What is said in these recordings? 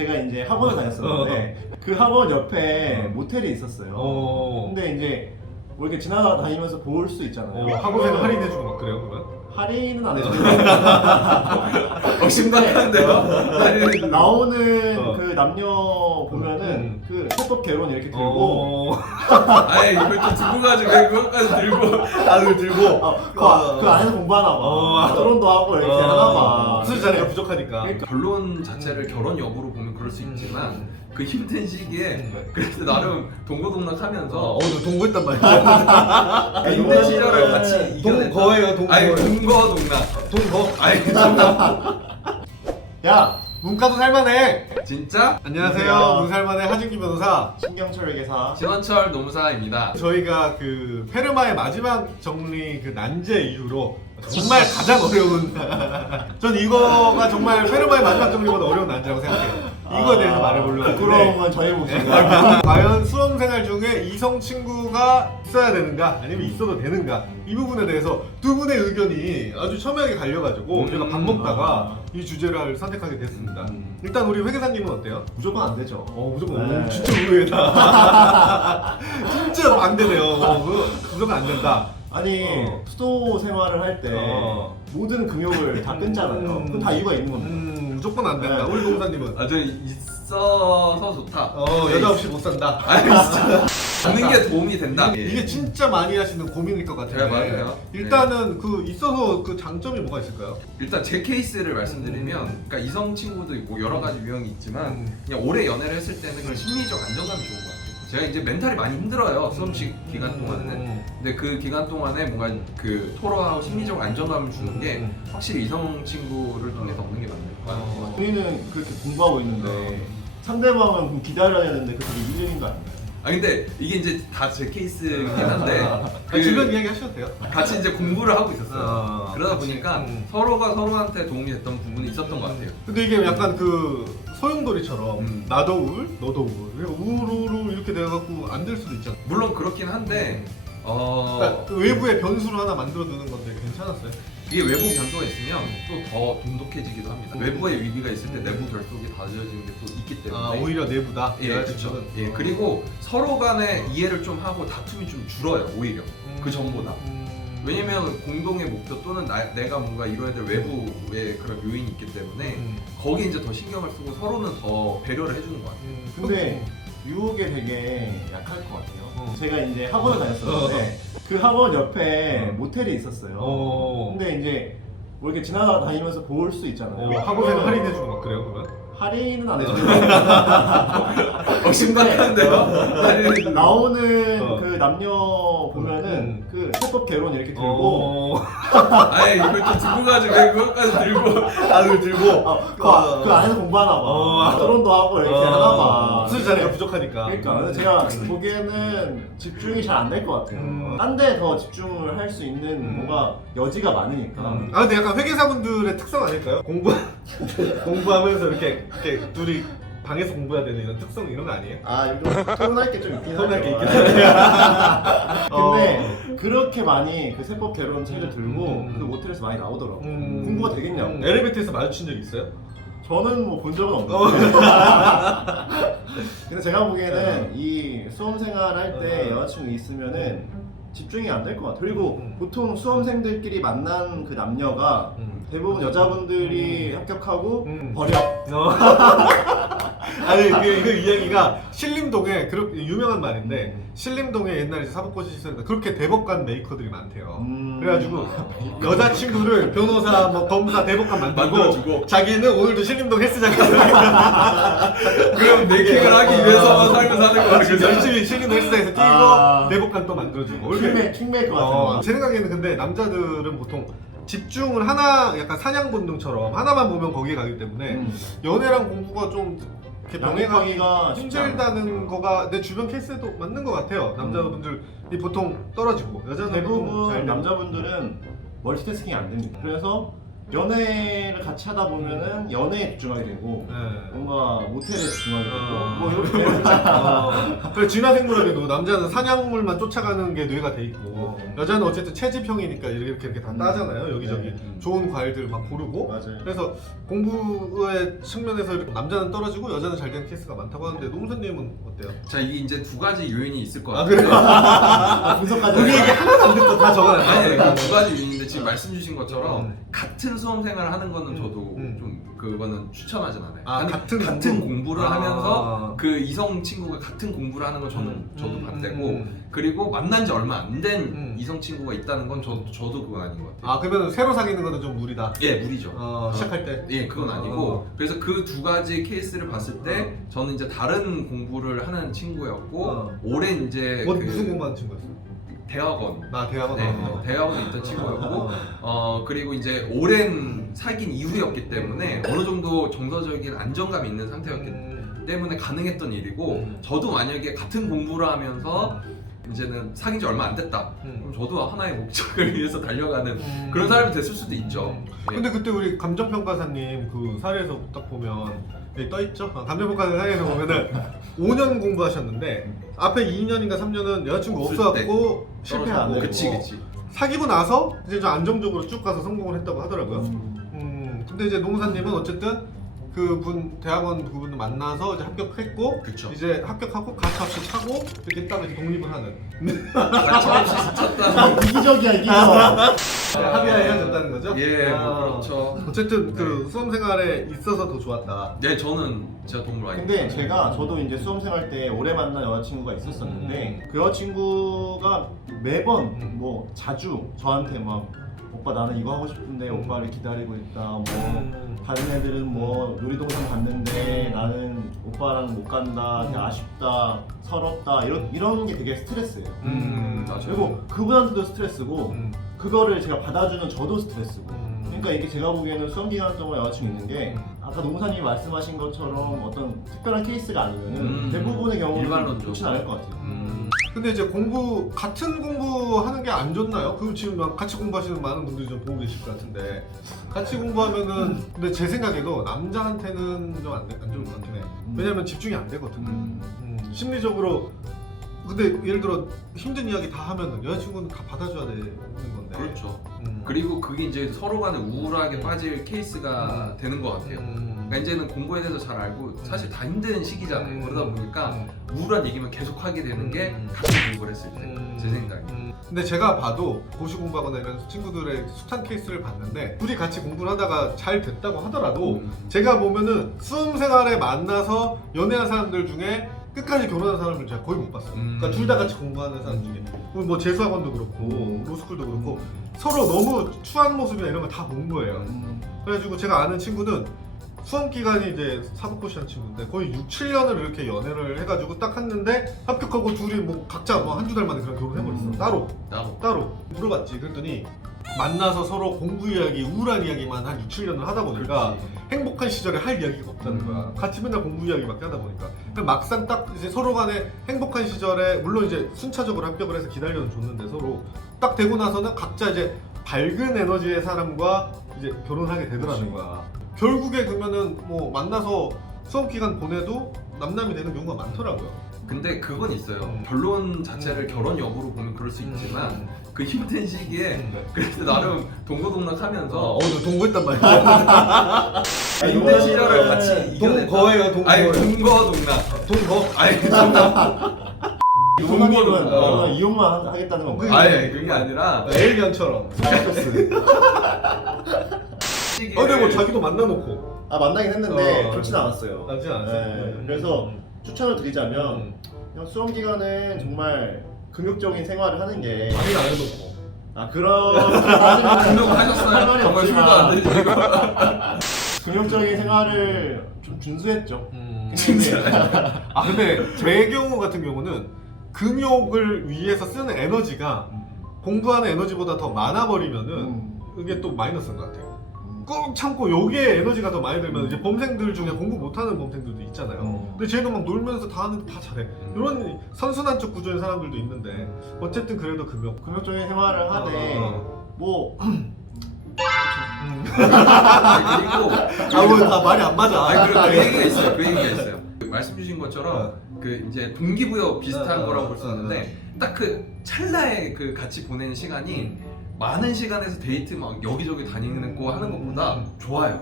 제가 이제 학원을 다녔었는데 그 학원 옆에 모텔이 있었어요. 근데 이제 뭐 이렇게 지나다니면서 볼 수 있잖아요. 학원에는 할인해주고 막 그래요 그러면? 할인은 안 해줘요. 심각한데요? 나오는 그 남녀 보면은 그 세법 개론 이렇게 들고 아니 이걸 좀 두고 가지 왜 그것까지 들고 다들 들고 그 안에서 공부하나 봐. 결혼도 하고 이렇게 하나 봐. 수술 자리가 부족하니까. 그러니까. 결론 자체를 결혼 여부로 보면 그럴 수 있지만 그 힘든 시기에 그래서 나름 동고동락하면서 너 동거했단 말이야. 그 힘든 시절을 같이 이겨냈다. 동거예요 동거. 아니 동거동락. 동거. 아니 야 문과도 살만해. 진짜 안녕하세요. 문살만의 하진기 변호사. 신경철 회계사. 지원철 노무사입니다. 저희가 그 페르마의 마지막 정리 그 난제 이후로 정말 가장 어려운 전 이거가 정말 페르마의 마지막 정리보다 어려운 난제라고 생각해요. 이거에 대해서 말해보려고 하는데 부끄러움은 저희 몫인가. 과연 수험생활 중에 이성 친구가 있어야 되는가 아니면 있어도 되는가 이 부분에 대해서 두 분의 의견이 아주 첨예하게 갈려가지고 우리가 밥 먹다가 이 주제를 선택하게 됐습니다. 일단 우리 회계사님은 어때요? 무조건 안 되죠. 무조건 네. 진짜 의외다. 진짜 반대네요. 무조건 안 된다. 아니 수도 생활을 할 때 모든 금욕을 다 끊잖아요. 그건 다 이유가 있는 겁니다. 무조건 안 된다. 네. 우리 노무사님은 아저 있어서 좋다. 여자 없이 못 산다. 아니 진짜 듣는 게 도움이 된다. 이게 진짜 많이 하시는 고민일 것 같아요. 네, 맞아요. 일단은 그 있어서 그 장점이 뭐가 있을까요? 일단 제 케이스를 말씀드리면 그러니까 이성 친구도 있고 여러 가지 유형이 있지만 그냥 오래 연애를 했을 때는 그런 심리적 안정감이 좋은 것 같아요. 제가 이제 멘탈이 많이 힘들어요. 수험식 기간 동안은. 근데 그 기간 동안에 뭔가 그 토로하고 심리적 안정감을 주는 게 확실히 이성 친구를 통해서 얻는 게 맞는 것 같아요. 우리는 그렇게 공부하고 있는데 상대방은 그럼 기다려야 되는데 그게 이득인 거 아닌가요? 아 근데 이게 이제 다 제 케이스긴 한데 주변 이야기 하셔도 돼요. 같이 이제 공부를 하고 있었어요. 그러다 그치. 보니까 서로가 서로한테 도움이 됐던 부분이 있었던 것 같아요. 근데 이게 약간 그 소용돌이처럼 나도 우울, 너도 우울, 우울우울 이렇게 돼갖고 안 될 수도 있잖아. 물론 그렇긴 한데 그러니까 그 외부의 변수를 하나 만들어두는 건데 괜찮았어요? 이게 외부 변수가 있으면 또 더 돈독해지기도 합니다. 외부의 위기가 있을 때 내부 결속이 다져지는 게 또 있기 때문에 오히려 내부다. 예, 그렇죠. 예, 그리고 서로 간에 이해를 좀 하고 다툼이 좀 줄어요, 오히려. 그 전보다. 왜냐면 공동의 목표 또는 내가 뭔가 이뤄야 될 외부의 그런 요인이 있기 때문에 거기에 이제 더 신경을 쓰고 서로는 더 배려를 해주는 것 같아요. 근데 유혹에 되게 약할 것 같아요. 제가 이제 학원을 다녔었는데 그 학원 옆에 모텔이 있었어요. 근데 이제 뭐 이렇게 지나다니면서 볼 수 있잖아요. 학원에는 할인해주고 막 그래요 그러면? 할인은 안 해줘요. 심각한데요? 나오는 그 남녀 보면은 그 세법 개론 이렇게 들고 아니 이걸 좀 두고 가지 왜 그것까지 들고 다들 들고 그 안에서 공부하나 봐. 결혼도 하고 이렇게 하나 봐. 수술 자리가 부족하니까. 그러니까 근데 제가 보기에는 집중이 잘 안 될 것 같아요. 딴 데 더 집중을 할 수 있는 뭔가 여지가 많으니까. 근데 약간 회계사분들의 특성 아닐까요? 공부하면서 이렇게 둘이 방에서 공부해야 되는 이런 특성 이런 거 아니에요? 이거 토론할 게 좀 있긴 서운할 게 하죠. 있긴 근데 그렇게 많이 그 세법 개론 책을 들고 그 모텔에서 많이 나오더라고. 공부가 되겠냐고. 엘리베이터에서 마주친 적 있어요? 저는 뭐 본 적은 없는데. 근데 제가 보기에는 이 수험 생활 할 때 여자친구 있으면은 집중이 안 될 것 같아요. 그리고 보통 수험생들끼리 만난 그 남녀가 대부분 여자분들이 합격하고 버려. 아니 그 이야기가 신림동에 그렇게 유명한 말인데 신림동에 옛날에 사법고시 시설에 그렇게 대법관 메이커들이 많대요. 그래가지고 여자친구를 변호사, 뭐 검사, 대법관 만들고 만들어주고. 자기는 오늘도 신림동 헬스장 가서 그럼 내킹을 하기 위해서만 살고 사는 거야. 그래서 열심히 신림동 헬스장에서 뛰고 대법관 또 만들어주고 킹메이커 같은 거. 제 생각에는 근데 남자들은 보통 집중을 하나 약간 사냥 본능처럼 하나만 보면 거기에 가기 때문에 연애랑 공부가 좀 이렇게 병행하기가 양립하기가 쉽지 힘들다는 거가 내 주변 케이스에도 맞는 것 같아요. 남자분들이 보통 떨어지고 여자분들은 대부분 남자분들은 멀티태스킹이 안 됩니다. 그래서 연애를 같이 하다 보면은 연애에 집중하게 되고 네. 뭔가 모텔에 집중하게 되고 어. 뭐 이렇게 그래 진화생물학에도 남자는 사냥물만 쫓아가는 게 뇌가 돼 있고 여자는 어쨌든 채집형이니까 이렇게 다 따잖아요 여기저기 좋은 과일들 막 고르고 맞아요. 그래서 공부의 측면에서 이렇게 남자는 떨어지고 여자는 잘 되는 케이스가 많다고 하는데 노무사님은 어때요? 자, 이게 이제 두 가지 요인이 있을 것 아 같아요. 그래요? 분석까지 우리 얘기 하나도 안 듣고 다 적어놨네. 아니, 그두 가지 요인인데 지금 말씀 주신 것처럼 음. 같은 수험 생활을 하는 거는 저도 음. 좀 그거는 추천하진 않아요. 아, 근데 같은 공부를 아. 하면서 그 이성 친구가 같은 공부를 하는 건 저도 반대고 그리고 만난 지 얼마 안 된 이성 친구가 있다는 건 저도 그건 아닌 것 같아요. 아 그러면 새로 사귀는 거는 좀 무리다. 예, 무리죠. 시작할 때. 예, 그건 아니고 그래서 그 두 가지 케이스를 봤을 때 저는 이제 다른 공부를 하는 친구였고 올해 이제 뭐 무슨 공부하는 친구였어? 대학원 나 대학원. 네, 대학원에 있던 친구였고 그리고 이제 오랜 사귄 이후였기 때문에 어느 정도 정서적인 안정감이 있는 상태였기 때문에 가능했던 일이고 저도 만약에 같은 공부를 하면서 이제는 사귄 지 얼마 안 됐다 그럼 저도 하나의 목적을 위해서 달려가는 그런 사람이 됐을 수도 있죠. 예. 근데 그때 우리 감정평가사님 그 사례에서 딱 보면 여기 떠있죠? 감정평가사 사례에서 보면은 5년 공부하셨는데 앞에 2년인가 3년은 여자친구 없을 없어갖고 실패하고 그치. 사귀고 나서 이제 좀 안정적으로 쭉 가서 성공을 했다고 하더라고요. 근데 이제 노무사님은 어쨌든 그분 대학원 그분을 만나서 이제 합격했고 그쵸. 이제 합격하고 가차없이 차고 이렇게 딱 이렇게 독립을 하는 가차없이 스쳤다. 이기적이야 이기적. 합의하에 헤어졌다는 거죠? 예, 아, 그렇죠. 어쨌든 그 수험 생활에 있어서 더 좋았다. 네, 저는 진짜 도움을 많이 근데 받았어요. 제가 저도 이제 수험생활 때 오래 만난 여자친구가 있었었는데 그 여자친구가 매번 뭐 자주 저한테 막 오빠 나는 이거 하고 싶은데 오빠를 기다리고 있다 뭐 다른 애들은 뭐 놀이동산 갔는데 나는 오빠랑 못 간다 되게 아쉽다 서럽다 이런 게 되게 스트레스예요. 맞아요. 그리고 그분한테도 스트레스고 그거를 제가 받아주는 저도 스트레스고 그러니까 이게 제가 보기에는 수험 기간 동안 여자친구 있는 게 아까 노무사님이 말씀하신 것처럼 어떤 특별한 케이스가 아니면은 대부분의 경우는 일반론적으로. 좋진 않을 것 같아요. 근데 이제 같은 공부하는 게 안 좋나요? 그 지금 막 같이 공부하시는 많은 분들이 좀 보고 계실 것 같은데 같이 공부하면은 근데 제 생각에도 남자한테는 좀 안 좋을 것 같긴 해. 왜냐면 집중이 안 되거든. 심리적으로 근데 예를 들어 힘든 이야기 다 하면은 여자친구는 다 받아줘야 되는 건데. 그렇죠. 그리고 그게 이제 서로 간에 우울하게 빠질 케이스가 되는 것 같아요. 그러니까 이제는 공부에 대해서 잘 알고 사실 다 힘든 시기잖아요. 그러다 보니까 우울한 얘기만 계속 하게 되는 게 같이 공부를 했을 때 제 생각에. 근데 제가 봐도 고시 공부하거나 이런 친구들의 숱한 케이스를 봤는데 둘이 같이 공부를 하다가 잘 됐다고 하더라도 제가 보면은 수험 생활에 만나서 연애한 사람들 중에 끝까지 결혼한 사람을 제가 거의 못 봤어요. 그러니까 둘 다 같이 공부하는 사람 중에 뭐 재수학원도 그렇고 로스쿨도 그렇고 서로 너무 추한 모습이나 이런 걸 다 본 거예요. 그래가지고 제가 아는 친구는 수험 기간이 이제 사법고시한 친구인데 거의 6, 7년을 이렇게 연애를 해가지고 딱 했는데 합격하고 둘이 뭐 각자 뭐 한두 달 만에 그냥 결혼해버렸어. 따로 물어봤지. 그랬더니 만나서 서로 공부 이야기, 우울한 이야기만 한 6, 7년을 하다 보니까 행복한 시절에 할 이야기가 없다는 거야. 같이 맨날 공부 이야기밖에 하다 보니까. 막상 딱 이제 서로 간에 행복한 시절에 물론 이제 순차적으로 합격을 해서 기다려는 줬는데 서로 딱 되고 나서는 각자 이제 밝은 에너지의 사람과 이제 결혼하게 되더라는 거야. 결국에 그러면은 뭐 만나서 수험 기간 보내도 남남이 되는 경우가 많더라고요. 근데 그건 있어요. 결론 자체를 결혼 여부로 보면 그럴 수 있지만 그 힘든 시기에 그래도 나름 동고동락하면서 너 동거했단 말이야. 힘든 시절을 같이 이겨냈다. 동거예요, 동거. 아니 동거동락. 동거? 아니 노무사님은 결혼 이혼만 하겠다는 건가요? 아니 그게 아니라 에일리언처럼. 근데 뭐 자기도 만나놓고. 아 만나긴 했는데 그렇진 않았어요. 그렇진 않았어요. 네, 그래서 추천을 드리자면 그냥 수험 기간은 정말 금욕적인 생활을 하는 게 많이 안 해놓고. 아 그런 등록하셨어요? 정말 술도 안 드시고 금욕적인 생활을 좀 준수했죠. 아 근데 제 경우 같은 경우는 금욕을 위해서 쓰는 에너지가 공부하는 에너지보다 더 많아버리면은 이게 또 마이너스인 것 같아요. 꾹 참고 여기에 에너지가 더 많이 들면 이제 범생들 중에 공부 못하는 범생들도 있잖아요. 근데 쟤는 막 놀면서 다 하는데 다 잘해. 이런 선순환적 구조의 사람들도 있는데 어쨌든 그래도 금욕. 금욕적인 생활을 하되 뭐 그리고 아뭐다 말이 안 맞아. 그 얘기가 있어요. 그 얘기가 있어요. 말씀 주신 것처럼 그 이제 동기부여 비슷한 거라고 볼 수 있는데 딱 그 찰나에 그 같이 보내는 시간이 많은 시간에서 데이트 막 여기저기 다니는 거 하는 것보다 좋아요.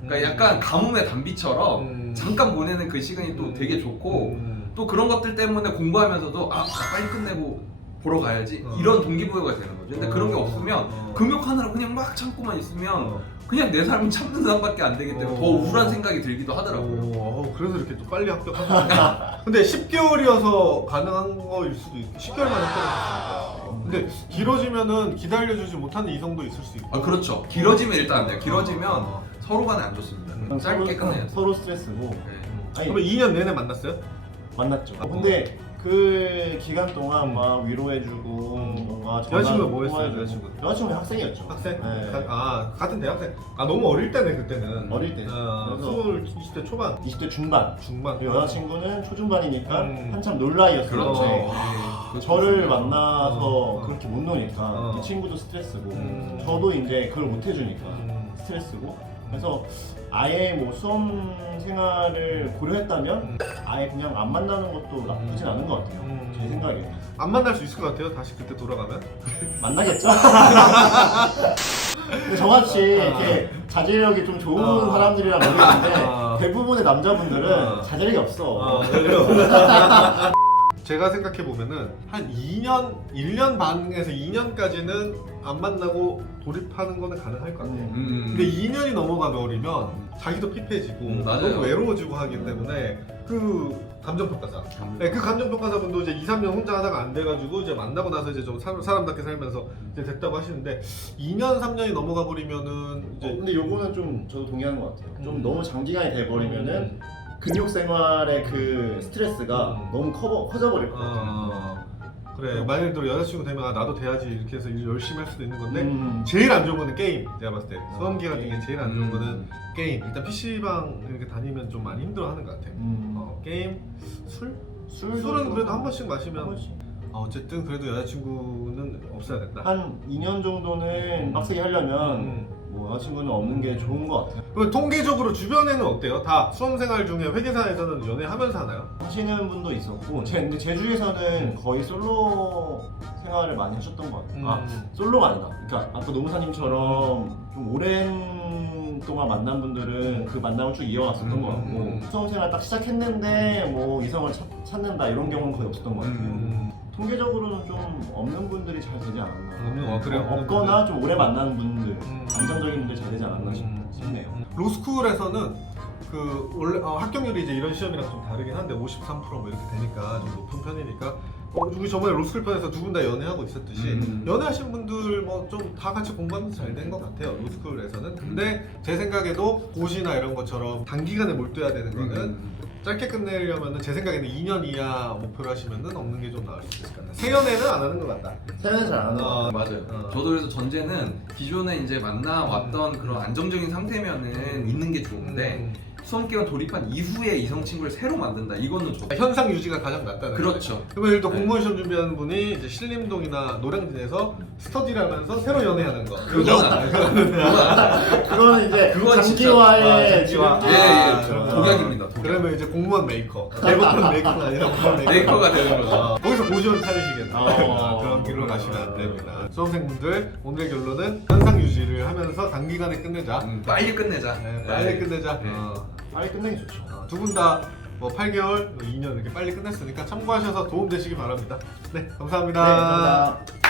그러니까 약간 가뭄의 단비처럼 잠깐 보내는 그 시간이 또 되게 좋고 또 그런 것들 때문에 공부하면서도 아 빨리 끝내고 보러 가야지 이런 동기부여가 되는 거죠. 근데 그런 게 없으면 금욕하느라 그냥 막 참고만 있으면 그냥 내 삶은 참는 삶밖에 안 되기 때문에 더 우울한 생각이 들기도 하더라고요. 그래서 이렇게 또 빨리 합격하셨구나. 근데 10개월이어서 가능한 거일 수도 있고 10개월만 합격하셨으니까. 근데 길어지면은 기다려주지 못하는 이성도 있을 수 있고. 아 그렇죠. 길어지면 일단 안 돼요. 길어지면 서로 간에 안 좋습니다. 짧게 끝내야 서로 스트레스고. 네. 아니, 그러면 2년 내내 만났어요? 만났죠. 근데 그 기간 동안 막 위로해주고 뭔가 여자친구가 뭐 했어요? 통화해주고. 여자친구는 학생이었죠. 학생? 네. 같은 대학생. 너무 어릴 때네 그때는. 어릴 때. 그래서 20대 초반. 20대 중반. 중반. 그리고 여자친구는 초중반이니까 음. 한참 놀 나이였어요. 그렇죠. 네. 저를 만나서 어. 그렇게 못 노니까 어. 그 친구도 스트레스고 저도 저도 이제 그걸 못 해주니까 스트레스고 그래서 아예 뭐 수험 생활을 고려했다면 아예 그냥 안 만나는 것도 나쁘진 않은 것 같아요. 제 생각에 안 만날 수 있을 것 같아요. 다시 그때 돌아가면. 만나겠죠. 근데 저같이 이렇게 자제력이 좀 좋은 사람들이랑 모르겠는데 대부분의 남자분들은 자제력이 없어. 제가 생각해 보면은 한 2년, 1년 반에서 2년까지는 안 만나고 돌입하는 거는 가능할 것 같아요. 근데 2년이 넘어가 버리면 자기도 피폐해지고 맞아요. 너무 외로워지고 하기 때문에 그 감정평가사. 네, 그 감정평가사분도 이제 2, 3년 혼자 하다가 안 돼가지고 이제 만나고 나서 이제 좀 사람답게 살면서 이제 됐다고 하시는데 2년, 3년이 넘어가 버리면은 이제 근데 요거는 좀 저도 동의하는 것 같아요. 좀 너무 장기간이 돼버리면은 금욕 생활의 그 스트레스가 너무 커져버릴 것 같아요. 그래 만일 들어 여자친구 되면 나도 돼야지 이렇게 해서 일 열심히 할 수도 있는 건데 음. 제일 안 좋은 거는 게임. 제가 봤을 때 수험 기간 중에 제일 안 좋은 거는 게임. 일단 PC방 이렇게 다니면 좀 많이 힘들어하는 것 같아요. 게임, 술은 그래도 한 번씩 마시면 어쨌든 그래도 여자친구는 없어야 된다. 한 2년 정도는 빡세게 하려면 뭐 여자친구는 없는 게 좋은 것 같아요. 그럼 통계적으로 주변에는 어때요? 다 수험생활 중에 회계사에서는 연애하면서 하나요? 하시는 분도 있었고 근데 제 주위에서는 거의 솔로 생활을 많이 하셨던 것 같아요. 솔로가 아니다. 그러니까 아까 노무사님처럼 좀 오랜 동안 만난 분들은 그 만남을 쭉 이어갔었던 것 같고 수험생활 딱 시작했는데 뭐 이성을 찾는다 이런 경우는 거의 없었던 것 같아요. 통계적으로는 좀 없는 분들이 잘 되지 않았나. 그래요? 없거나 좀 오래 만나는 분들, 안정적인 분들 잘 되지 않았나 싶네요. 로스쿨에서는 그 원래 합격률이 이제 이런 시험이랑 좀 다르긴 한데 53%뭐 이렇게 되니까 좀 높은 편이니까 우리 저번에 로스쿨 편에서 두 분 다 연애하고 있었듯이 연애하신 분들 뭐 좀 다 같이 공부하면서 잘 된 것 같아요 로스쿨에서는. 근데 제 생각에도 고시나 이런 것처럼 단기간에 몰두해야 되는 거는 짧게 끝내려면은 제 생각에는 2년 이하 목표로 하시면은 없는 게 좀 나을 수 있을 것 같아요. 세연애는 안 하는 것 같다. 세연은 잘 안 하는 것 같아요. 맞아요. 저도 그래서 전제는 기존에 이제 만나왔던 그런 안정적인 상태면은 있는 게 좋은데 수험 기간 돌입한 이후에 이성 친구를 새로 만든다. 이거는 좋다. 현상 유지가 가장 낫다는 그렇죠. 그러면 예를 들어 공무원 시험 준비하는 분이 이제 신림동이나 노량진에서 스터디를 하면서 새로 연애하는 거. 그건 안 돼요. 그거는 이제 그건 장기화의 장기화. 지금 예, 독약입니다. 독약. 그러면 이제 공무원 메이커. 대법원 메이커가 아니라 공무원 메이커. 메이커가 되는 거죠. 거기서 고시원 차리시겠다. 그런 길로 가시면 안 됩니다. 수험생분들 오늘의 결론은 현상 유지를 하면서 단기간에 끝내자. 빨리 끝내자. 빨리 끝내자. 네. 빨리 끝내기 좋죠. 두 분 다 뭐 8개월, 2년 이렇게 빨리 끝냈으니까 참고하셔서 도움 되시기 바랍니다. 네, 감사합니다. 네, 감사합니다.